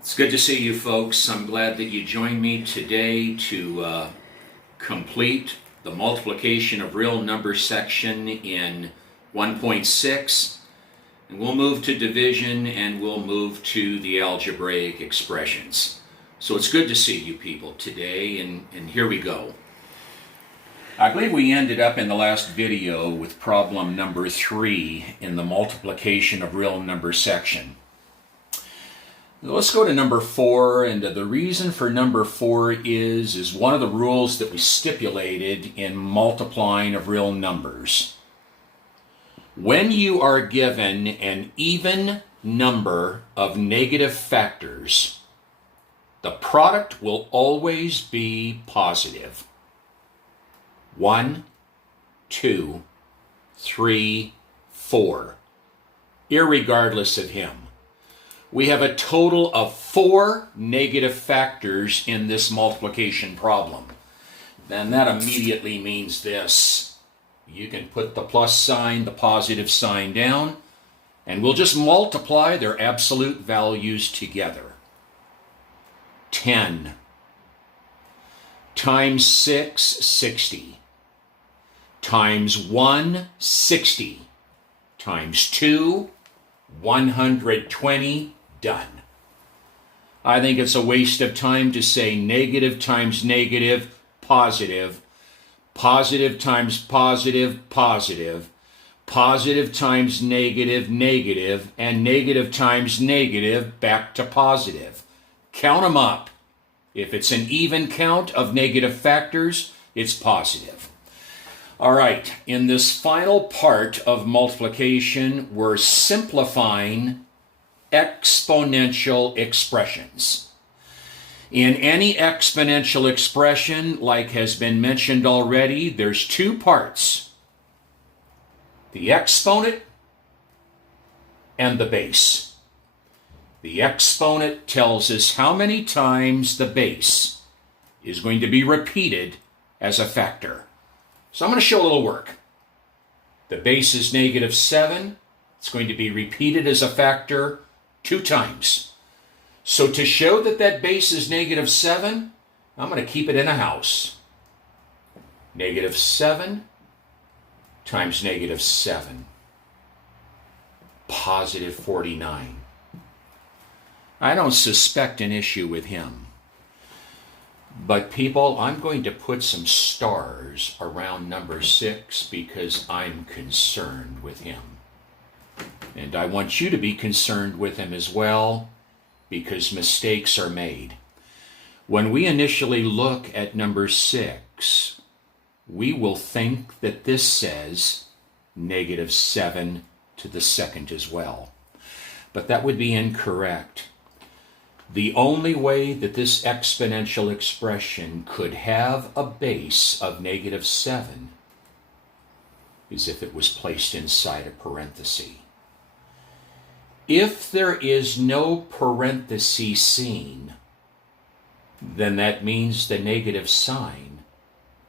It's good to see you folks. I'm glad that you joined me today to complete the multiplication of real numbers section in 1.6. And we'll move to division and we'll move to the algebraic expressions. So it's good to see you people today, and here we go. I believe we ended up in the last video with problem number 3 in the multiplication of real numbers section. Let's go to number 4, and the reason for number 4 is one of the rules that we stipulated in multiplying of real numbers. When you are given an even number of negative factors, the product will always be positive. 1, 2, 3, 4, irregardless of him. We have a total of 4 negative factors in this multiplication problem. Then that immediately means this. You can put the plus sign, the positive sign down, and we'll just multiply their absolute values together. 10 times 6, 60. Times 1, 60. Times 2, 120. Done. I think it's a waste of time to say negative times negative, positive. Positive times positive, positive. Positive times negative, negative. And negative times negative, back to positive. Count them up. If it's an even count of negative factors, it's positive. All right, in this final part of multiplication, we're simplifying exponential expressions. In any exponential expression, like has been mentioned already, there's 2 parts: the exponent and the base. The exponent tells us how many times the base is going to be repeated as a factor. So I'm going to show a little work. The base is negative 7. It's going to be repeated as a factor 2 times. So to show that that base is negative 7, I'm going to keep it in a house. Negative 7 times negative 7. Positive 49. I don't suspect an issue with him. But people, I'm going to put some stars around number 6 because I'm concerned with him. And I want you to be concerned with him as well, because mistakes are made. When we initially look at number 6, we will think that this says negative 7 to the second as well. But that would be incorrect. The only way that this exponential expression could have a base of negative 7 is if it was placed inside a parenthesis. If there is no parenthesis seen, then that means the negative sign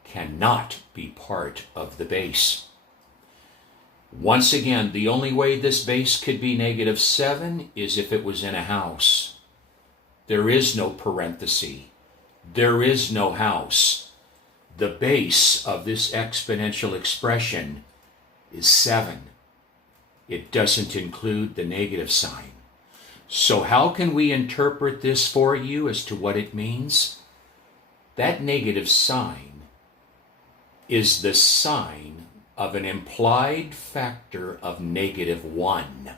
cannot be part of the base. Once again, the only way this base could be negative 7 is if it was in a house. There is no parenthesis. There is no house. The base of this exponential expression is 7. It doesn't include the negative sign. So how can we interpret this for you as to what it means? That negative sign is the sign of an implied factor of negative 1.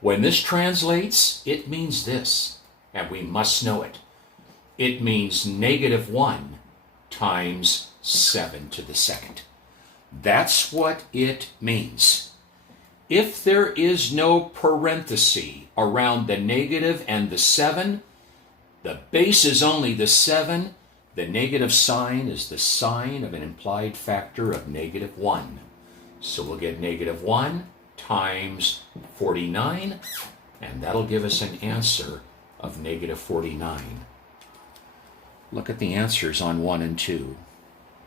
When this translates, it means this, and we must know it. It means negative 1 times 7 to the second. That's what it means. If there is no parenthesis around the negative and the 7, the base is only the 7, the negative sign is the sign of an implied factor of negative 1. So we'll get negative 1 times 49, and that'll give us an answer of negative 49. Look at the answers on 1 and 2,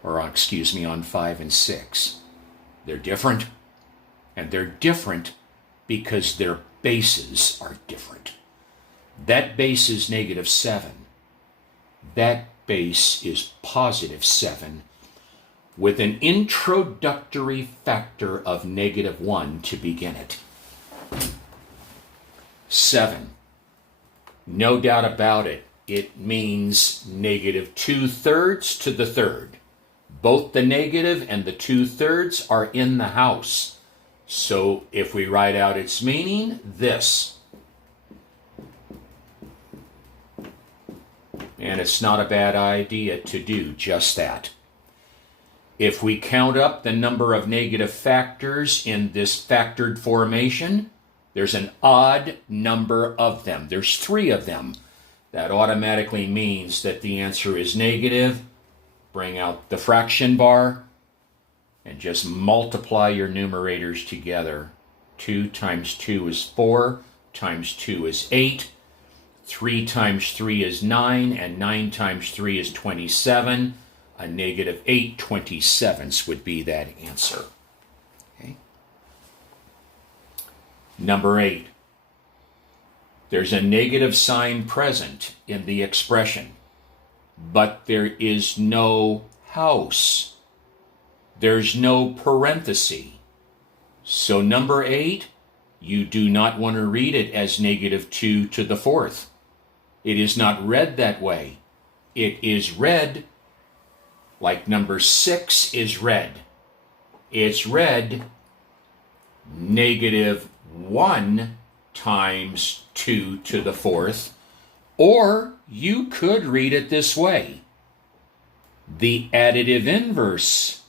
or on 5 and 6. They're different. And they're different because their bases are different. That base is negative 7. That base is positive 7 with an introductory factor of negative 1 to begin it. 7. No doubt about it, it means negative 2/3 to the third. Both the negative and the 2/3 are in the house. So if we write out its meaning, this. And it's not a bad idea to do just that. If we count up the number of negative factors in this factored formation, there's an odd number of them. There's 3 of them. That automatically means that the answer is negative. Bring out the fraction bar and just multiply your numerators together. 2 times 2 is 4, times 2 is 8, 3 times 3 is 9, and 9 times 3 is 27. A negative 8/27 would be that answer. Okay. Number 8. There's a negative sign present in the expression, but there is no house. There's no parenthesis. So number 8, you do not want to read it as negative 2 to the fourth. It is not read that way. It is read like number 6 is read. It's read negative 1 times 2 to the fourth, or you could read it this way: the additive inverse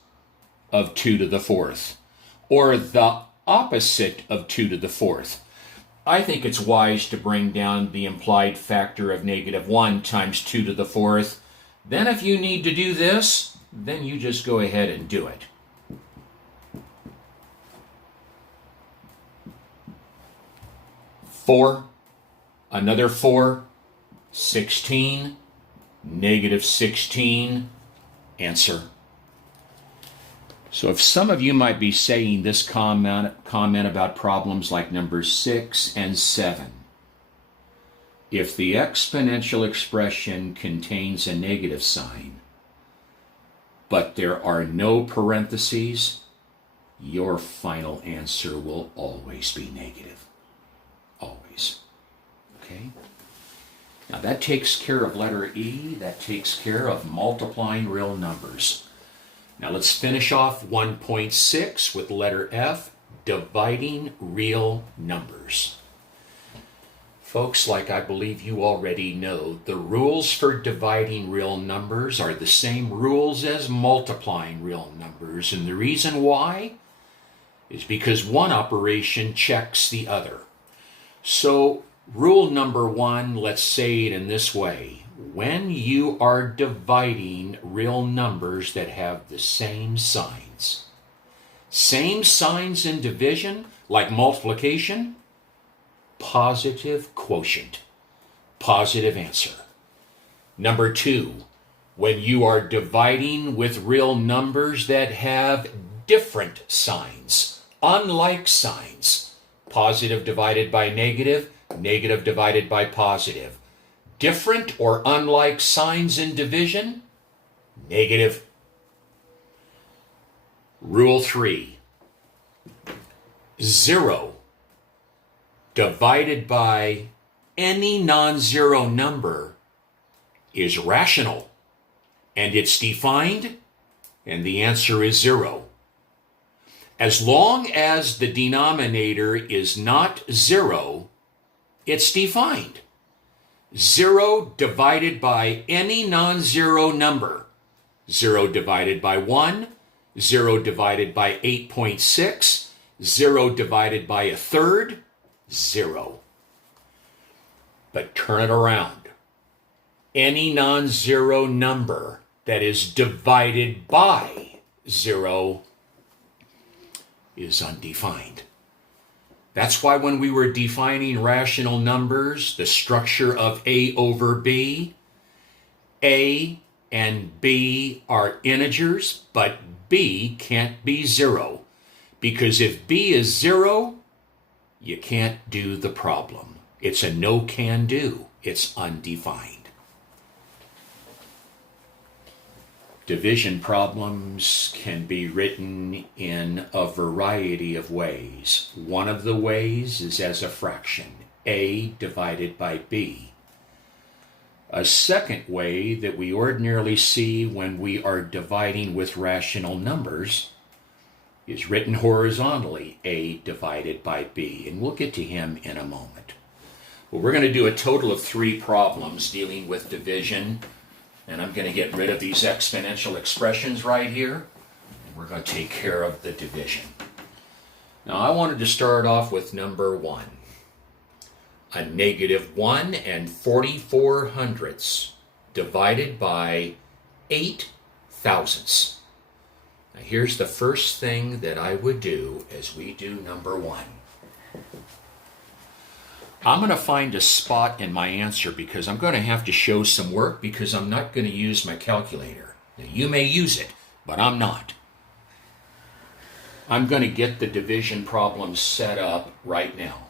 of 2 to the fourth, or the opposite of 2 to the fourth. I think it's wise to bring down the implied factor of negative 1 times 2 to the fourth. Then if you need to do this, then you just go ahead and do it. 4, another 4, 16, negative 16, answer. So if some of you might be saying this comment about problems like number 6 and 7, if the exponential expression contains a negative sign, but there are no parentheses, your final answer will always be negative. Always. Okay? Now that takes care of letter E. That takes care of multiplying real numbers. Now let's finish off 1.6 with letter F, dividing real numbers. Folks, like I believe you already know, the rules for dividing real numbers are the same rules as multiplying real numbers, and the reason why is because one operation checks the other. So rule number 1, let's say it in this way. When you are dividing real numbers that have the same signs in division, like multiplication, positive quotient, positive answer. Number 2, when you are dividing with real numbers that have different signs, unlike signs, positive divided by negative, negative divided by positive. Different or unlike signs in division, negative. Rule 3, 0 divided by any non-zero number is rational, and it's defined, and the answer is 0. As long as the denominator is not 0, it's defined. 0 divided by any non-zero number. 0 divided by 1, 0 divided by 8.6, 0 divided by a third, 0. But turn it around. Any non-zero number that is divided by 0 is undefined. That's why when we were defining rational numbers, the structure of A over B, A and B are integers, but B can't be 0. Because if B is 0, you can't do the problem. It's a no can do. It's undefined. Division problems can be written in a variety of ways. One of the ways is as a fraction, A divided by B. A second way that we ordinarily see when we are dividing with rational numbers is written horizontally, A divided by B, and we'll get to him in a moment. Well, we're going to do a total of 3 problems dealing with division, and I'm going to get rid of these exponential expressions right here, and we're going to take care of the division. Now, I wanted to start off with number 1. A negative 1 44/100 divided by 8 thousandths. Now, here's the first thing that I would do as we do number 1. I'm going to find a spot in my answer because I'm going to have to show some work because I'm not going to use my calculator. Now, you may use it, but I'm not. I'm going to get the division problem set up right now.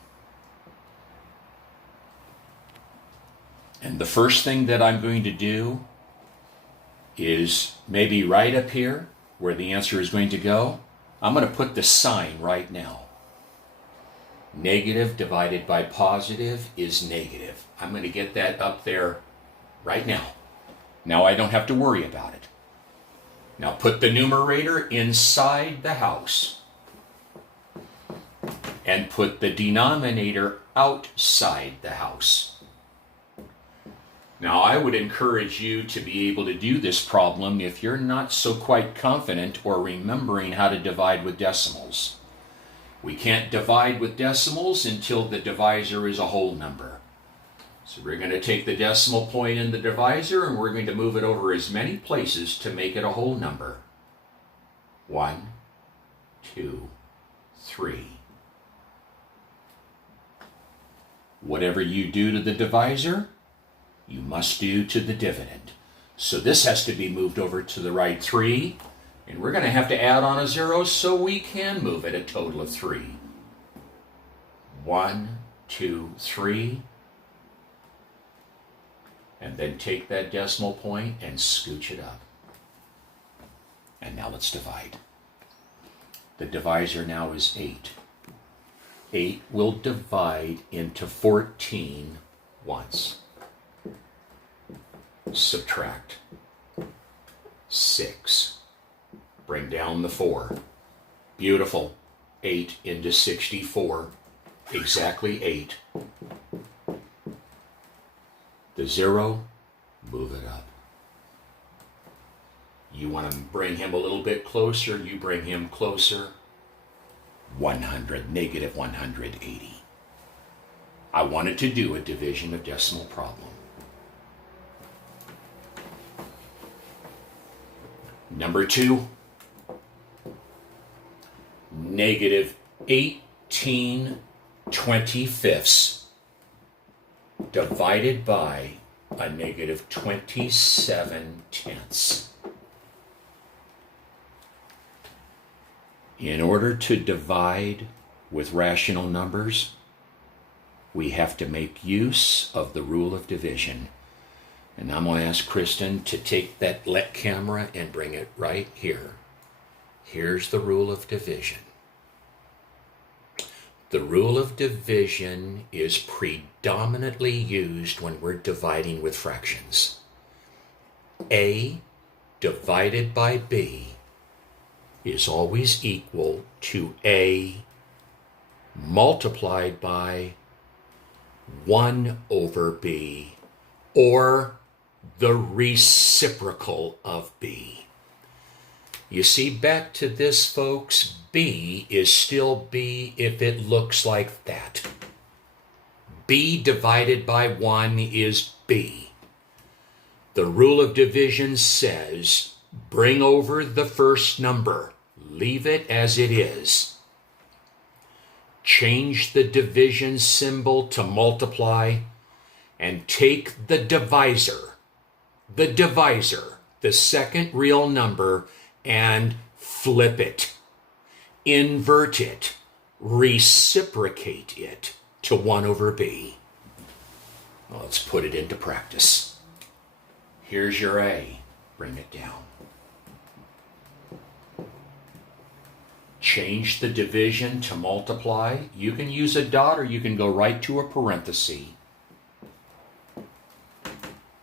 And the first thing that I'm going to do is maybe right up here where the answer is going to go, I'm going to put the sign right now. Negative divided by positive is negative. I'm going to get that up there right now. Now I don't have to worry about it. Now put the numerator inside the house and put the denominator outside the house. Now, I would encourage you to be able to do this problem if you're not so quite confident or remembering how to divide with decimals. We can't divide with decimals until the divisor is a whole number. So we're going to take the decimal point in the divisor and we're going to move it over as many places to make it a whole number. 1, 2, 3. Whatever you do to the divisor, you must do to the dividend. So this has to be moved over to the right 3, and we're going to have to add on a 0 so we can move it a total of 3. 1, 2, 3. And then take that decimal point and scooch it up. And now let's divide. The divisor now is 8. 8 will divide into 14 once. Subtract 6. Bring down the 4. Beautiful. 8 into 64. Exactly 8. The 0, move it up. You want to bring him a little bit closer, you bring him closer. 100, negative 180. I wanted to do a division of decimal problem. Number 2, negative 18/25 divided by a negative 27/10. In order to divide with rational numbers, we have to make use of the rule of division. And I'm going to ask Kristen to take that LET camera and bring it right here. Here's the rule of division. The rule of division is predominantly used when we're dividing with fractions. A divided by B is always equal to A multiplied by 1 over B, or the reciprocal of B. You see, back to this, folks, B is still B if it looks like that. B divided by 1 is B. The rule of division says, bring over the first number. Leave it as it is. Change the division symbol to multiply and take the divisor, the second real number, and flip it, invert it, reciprocate it to 1 over B. Well, let's put it into practice. Here's your A. Bring it down. Change the division to multiply. You can use a dot or you can go right to a parenthesis.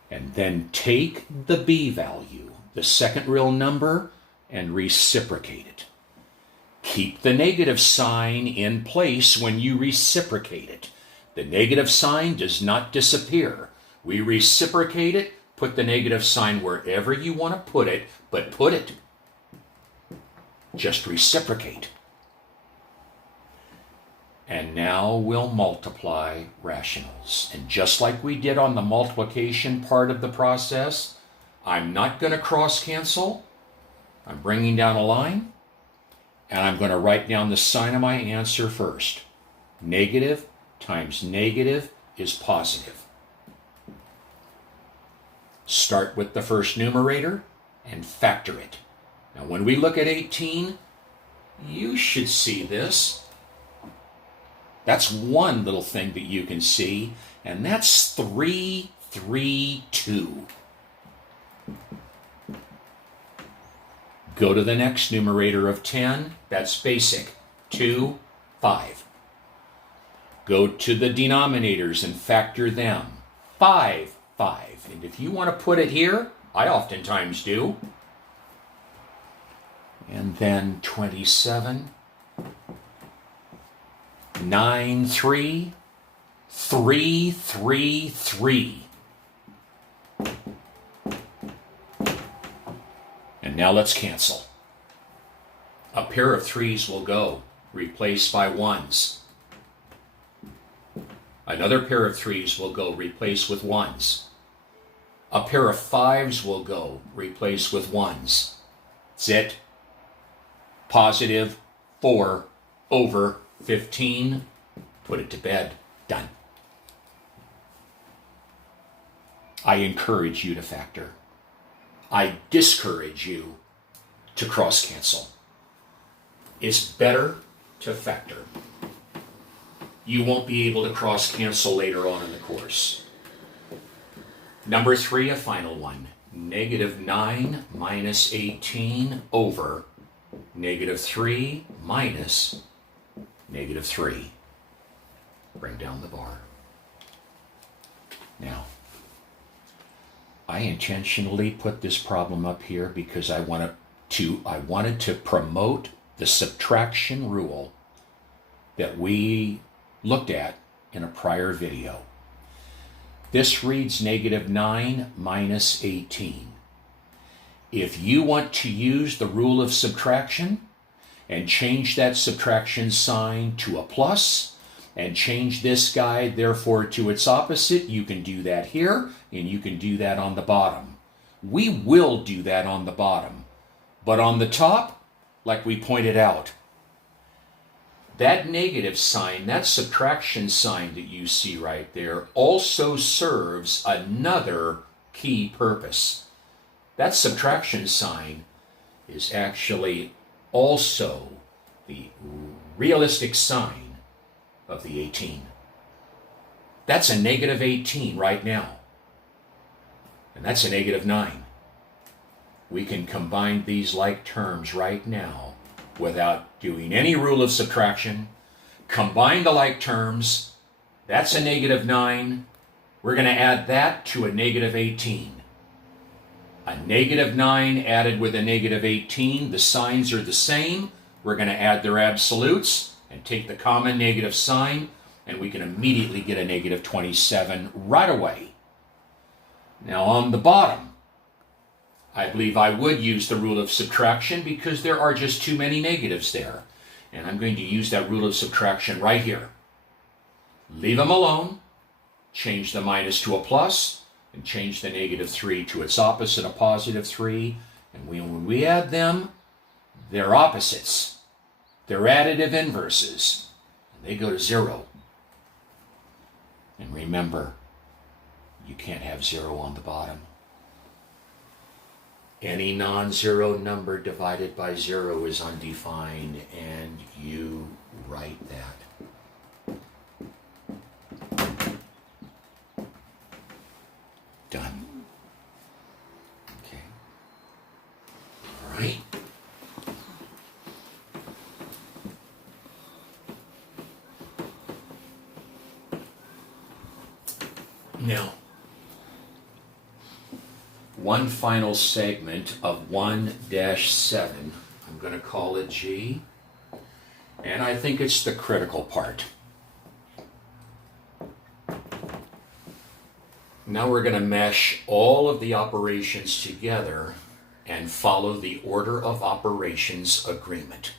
And then take the B value, the second real number, and reciprocate it. Keep the negative sign in place when you reciprocate it. The negative sign does not disappear. We reciprocate it, put the negative sign wherever you want to put it, but put it. Just reciprocate. And now we'll multiply rationals. And just like we did on the multiplication part of the process, I'm not going to cross cancel. I'm bringing down a line, and I'm going to write down the sign of my answer first. Negative times negative is positive. Start with the first numerator and factor it. Now when we look at 18, you should see this. That's one little thing that you can see, and that's 3, 3, 2. Go to the next numerator of 10. That's basic. 2, 5. Go to the denominators and factor them. 5, 5. And if you want to put it here, I oftentimes do. And then 27, 9, 3, 3, 3, 3. And now let's cancel. A pair of 3s will go, replaced by 1s. Another pair of 3s will go, replaced with 1s. A pair of 5s will go, replaced with 1s. That's it. Positive 4 over 15. Put it to bed. Done. I encourage you to factor. I discourage you to cross cancel. It's better to factor. You won't be able to cross cancel later on in the course. Number 3, a final one. Negative 9 minus 18 over negative 3 minus negative 3. Bring down the bar. Now, I intentionally put this problem up here because I wanted to promote the subtraction rule that we looked at in a prior video. This reads negative 9 minus 18. If you want to use the rule of subtraction and change that subtraction sign to a plus and change this guy therefore to its opposite, you can do that here and you can do that on the bottom. We will do that on the bottom. But on the top, like we pointed out, that negative sign, that subtraction sign that you see right there, also serves another key purpose. That subtraction sign is actually also the realistic sign of the 18. That's a negative 18 right now. And that's a negative 9. We can combine these like terms right now without doing any rule of subtraction. Combine the like terms. That's a negative 9. We're going to add that to a negative 18. A negative 9 added with a negative 18. The signs are the same. We're going to add their absolutes and take the common negative sign, and we can immediately get a negative 27 right away. Now on the bottom, I believe I would use the rule of subtraction because there are just too many negatives there. And I'm going to use that rule of subtraction right here. Leave them alone, change the minus to a plus, and change the negative 3 to its opposite, a positive 3. And when we add them, they're opposites. They're additive inverses. And they go to 0. And remember, you can't have 0 on the bottom. Any non-zero number divided by 0 is undefined, and you write that. Done. Okay. All right. Now, one final segment of 1-7. I'm going to call it G. And I think it's the critical part. Now we're going to mesh all of the operations together and follow the order of operations agreement.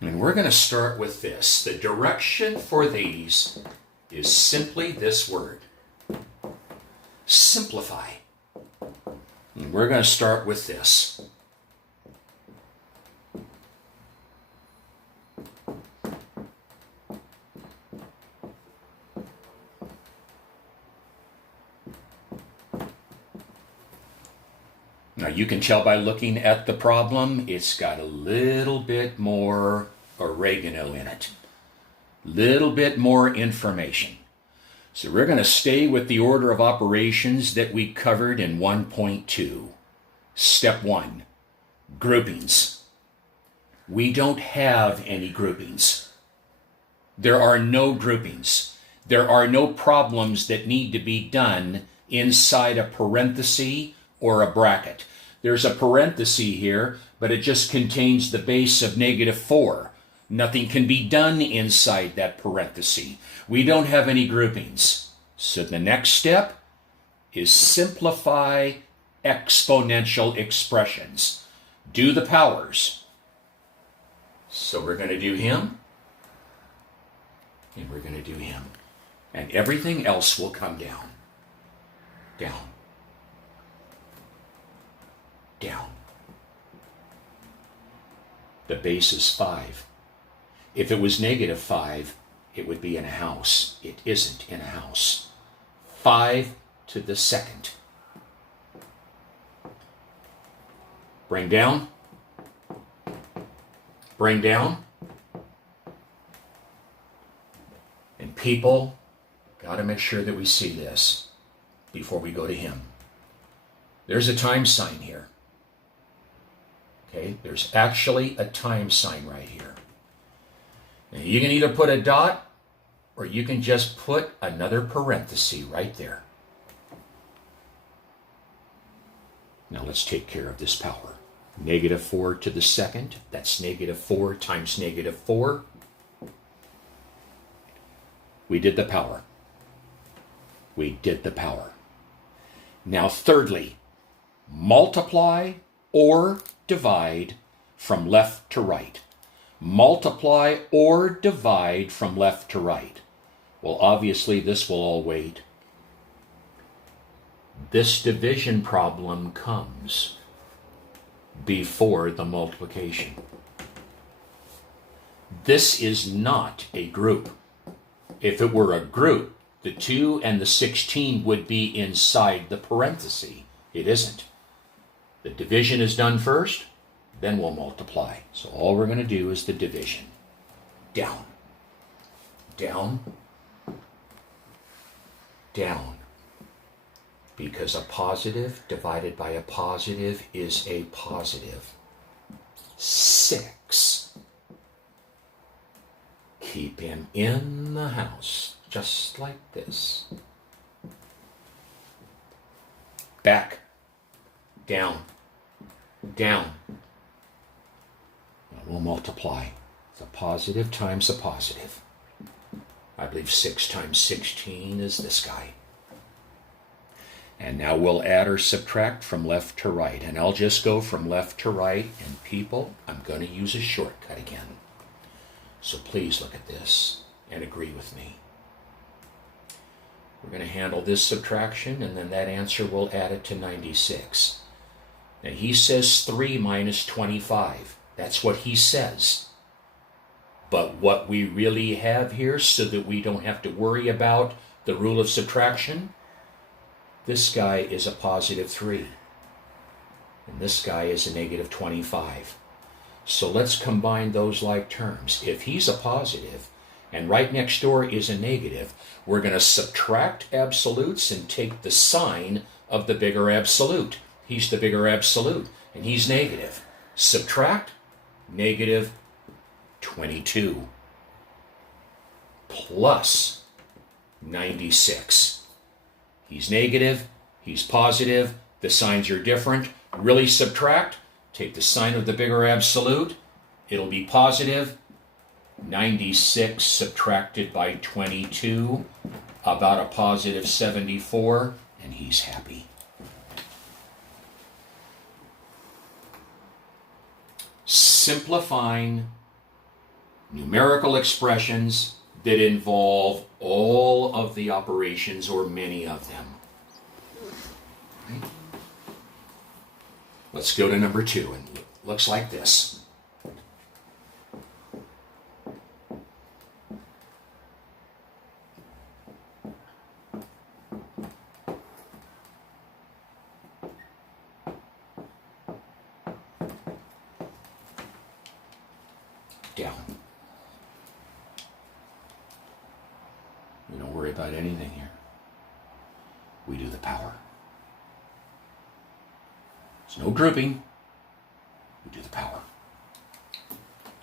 And we're going to start with this. The direction for these is simply this word. Simplify. And we're going to start with this. Now you can tell by looking at the problem, it's got a little bit more oregano in it. Little bit more information. So we're going to stay with the order of operations that we covered in 1.2. Step 1, groupings. We don't have any groupings. There are no groupings. There are no problems that need to be done inside a parenthesis or a bracket. There's a parenthesis here, but it just contains the base of -4. Nothing can be done inside that parenthesis. We don't have any groupings. So the next step is simplify exponential expressions. Do the powers. So we're going to do him, and we're going to do him. And everything else will come down. Down. Down. The base is 5. If it was -5, it would be in a house. It isn't in a house. 5 to the second. Bring down. Bring down. And people, got to make sure that we see this before we go to him. There's a time sign here. Okay, there's actually a time sign right here. Now you can either put a dot or you can just put another parenthesis right there. Now let's take care of this power. -4 to the second, that's -4 times -4. We did the power. We did the power. Now thirdly, multiply or divide from left to right. Multiply or divide from left to right. Well, obviously this will all wait. This division problem comes before the multiplication. This is not a group. If it were a group, the 2 and the 16 would be inside the parenthesis. It isn't. The division is done first, then we'll multiply. So all we're going to do is the division. Down. Down. Down. Because a positive divided by a positive is a positive. 6. Keep him in the house, just like this. Back. Down. Down. Now we'll multiply. It's a positive times a positive. I believe 6 times 16 is this guy. And now we'll add or subtract from left to right. And I'll just go from left to right. And people, I'm going to use a shortcut again. So please look at this and agree with me. We're going to handle this subtraction, and then that answer will add it to 96. Now he says 3 minus 25. That's what he says. But what we really have here, so that we don't have to worry about the rule of subtraction, this guy is a positive 3. And this guy is a negative 25. So let's combine those like terms. If he's a positive and right next door is a negative, we're going to subtract absolutes and take the sign of the bigger absolute. He's the bigger absolute, and he's negative. Subtract, negative 22 plus 96. He's negative, he's positive, the signs are different. Really subtract, take the sign of the bigger absolute, it'll be positive. 96 subtracted by 22, about a positive 74, and he's happy. Simplifying numerical expressions that involve all of the operations or many of them. Right? Let's go to number 2, and it looks like this. Down. We don't worry about anything here. We do the power. There's no grouping. We do the power.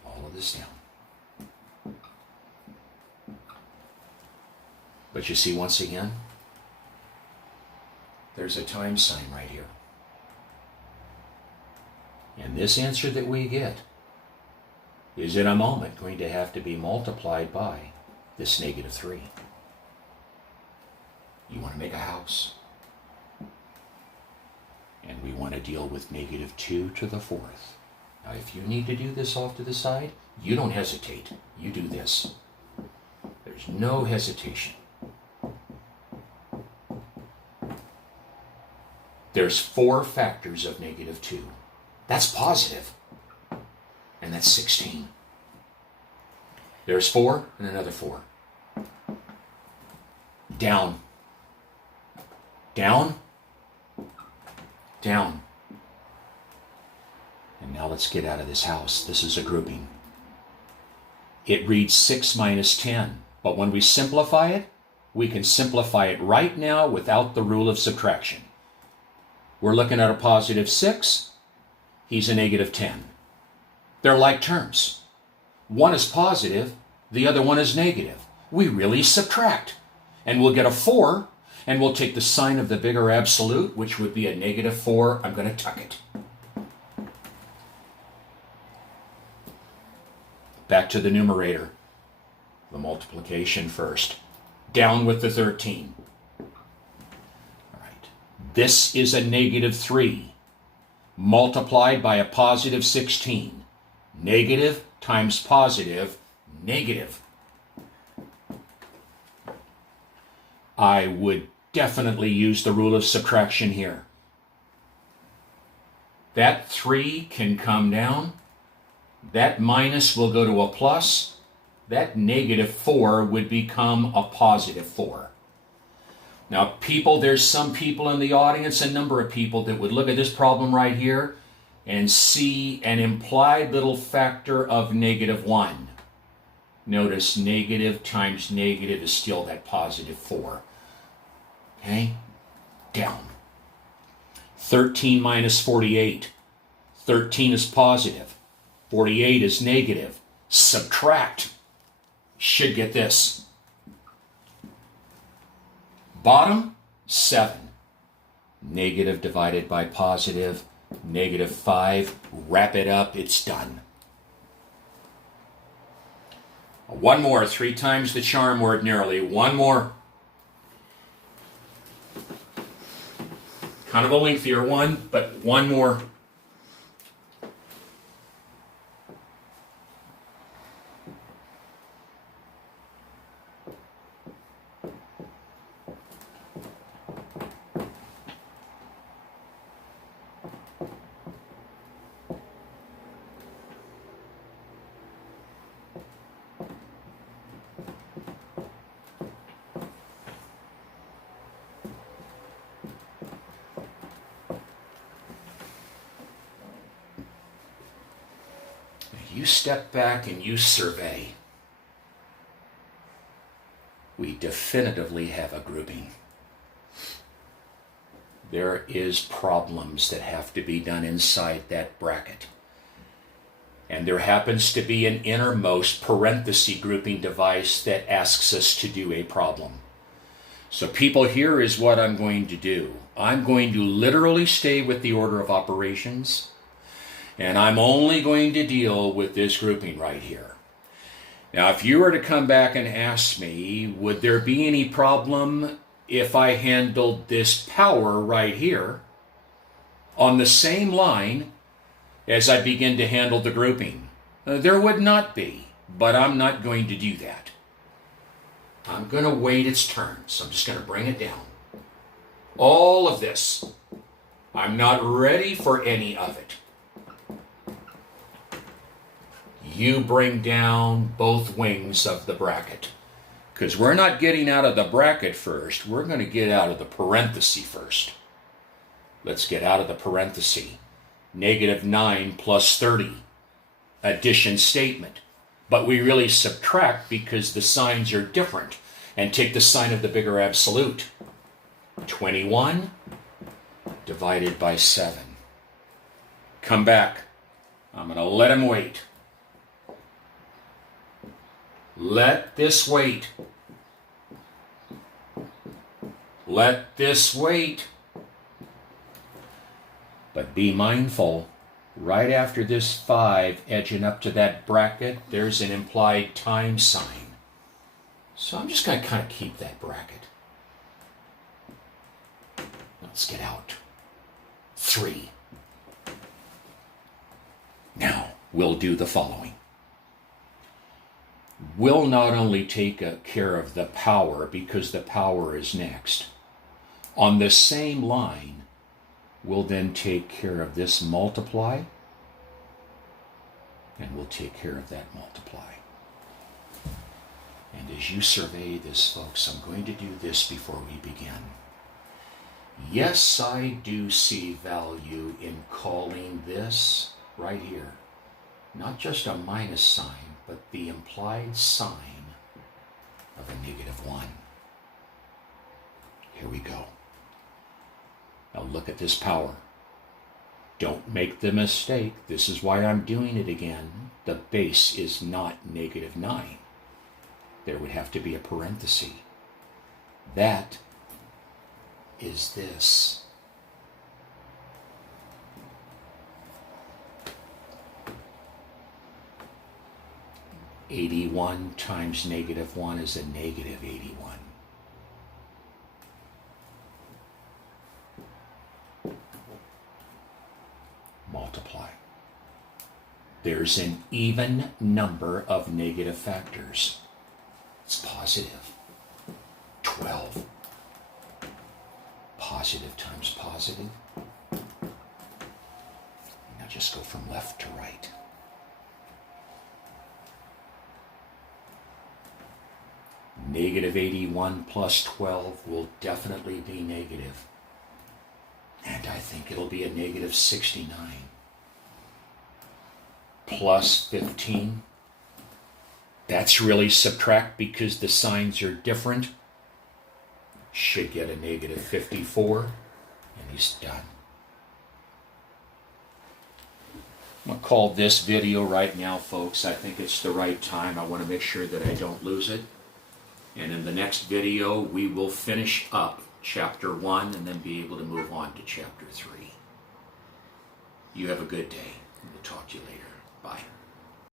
All of this down. But you see, once again, there's a time sign right here. And this answer that we get is in a moment going to have to be multiplied by this negative 3. You want to make a house. And we want to deal with negative 2 to the 4th. Now, if you need to do this off to the side, you don't hesitate. You do this. There's no hesitation. There's 4 factors of negative 2. That's positive. And that's 16. There's 4 and another 4. Down. Down. Down. And now let's get out of this house. This is a grouping. It reads 6 minus 10. But when we simplify it, we can simplify it right now without the rule of subtraction. We're looking at a positive 6. He's a negative 10. They're like terms. One is positive, the other one is negative. We really subtract. And we'll get a 4, and we'll take the sign of the bigger absolute, which would be a negative 4. I'm going to tuck it. Back to the numerator. The multiplication first. Down with the 13. All right. This is a negative 3 multiplied by a positive 16. Negative times positive, negative. I would definitely use the rule of subtraction here. That 3 can come down. That minus will go to a plus. That negative 4 would become a positive 4. Now, there's some people in the audience, a number of people that would look at this problem right here and see an implied little factor of negative 1. Notice negative times negative is still that positive 4. Okay? Down. 13 minus 48. 13 is positive. 48 is negative. Subtract. Should get this. Bottom, 7. Negative divided by positive. Negative 5. Wrap it up. It's done. One more. 3 times the charm ordinarily. One more. Kind of a lengthier one, but one more. you step back and you survey, we definitively have a grouping. There is problems that have to be done inside that bracket. And there happens to be an innermost parenthesis grouping device that asks us to do a problem. So people, here is what I'm going to do. I'm going to literally stay with the order of operations, and I'm only going to deal with this grouping right here. Now, if you were to come back and ask me, would there be any problem if I handled this power right here on the same line as I begin to handle the grouping? There would not be, but I'm not going to do that. I'm going to wait its turn, so I'm just going to bring it down. All of this, I'm not ready for any of it. You bring down both wings of the bracket, because we're not getting out of the bracket first. We're going to get out of the parenthesis first. Let's get out of the parenthesis. -9 plus 30. Addition statement. But we really subtract because the signs are different. And take the sign of the bigger absolute. 21 divided by 7. Come back. I'm going to let him wait. Let this wait. Let this wait. But be mindful, right after this 5 edging up to that bracket, there's an implied time sign. So I'm just going to kind of keep that bracket. Let's get out. 3. Now, we'll do the following. We'll not only take care of the power, because the power is next. On the same line, we'll then take care of this multiply, and we'll take care of that multiply. And as you survey this, folks, I'm going to do this before we begin. Yes, I do see value in calling this right here, not just a minus sign, but the implied sign of a -1. Here we go. Now look at this power. Don't make the mistake. This is why I'm doing it again. The base is not -9. There would have to be a parenthesis. That is this. (81) times -1 is a -81. Multiply. There's an even number of negative factors. It's positive. 12. Positive times positive. Now just go from left to right. -81 plus 12 will definitely be negative. And I think it'll be a -69. Plus 15. That's really subtract because the signs are different. Should get a -54. And he's done. I'm going to call this video right now, folks. I think it's the right time. I want to make sure that I don't lose it. And in the next video, we will finish up chapter 1 and then be able to move on to chapter 3. You have a good day. We'll talk to you later. Bye.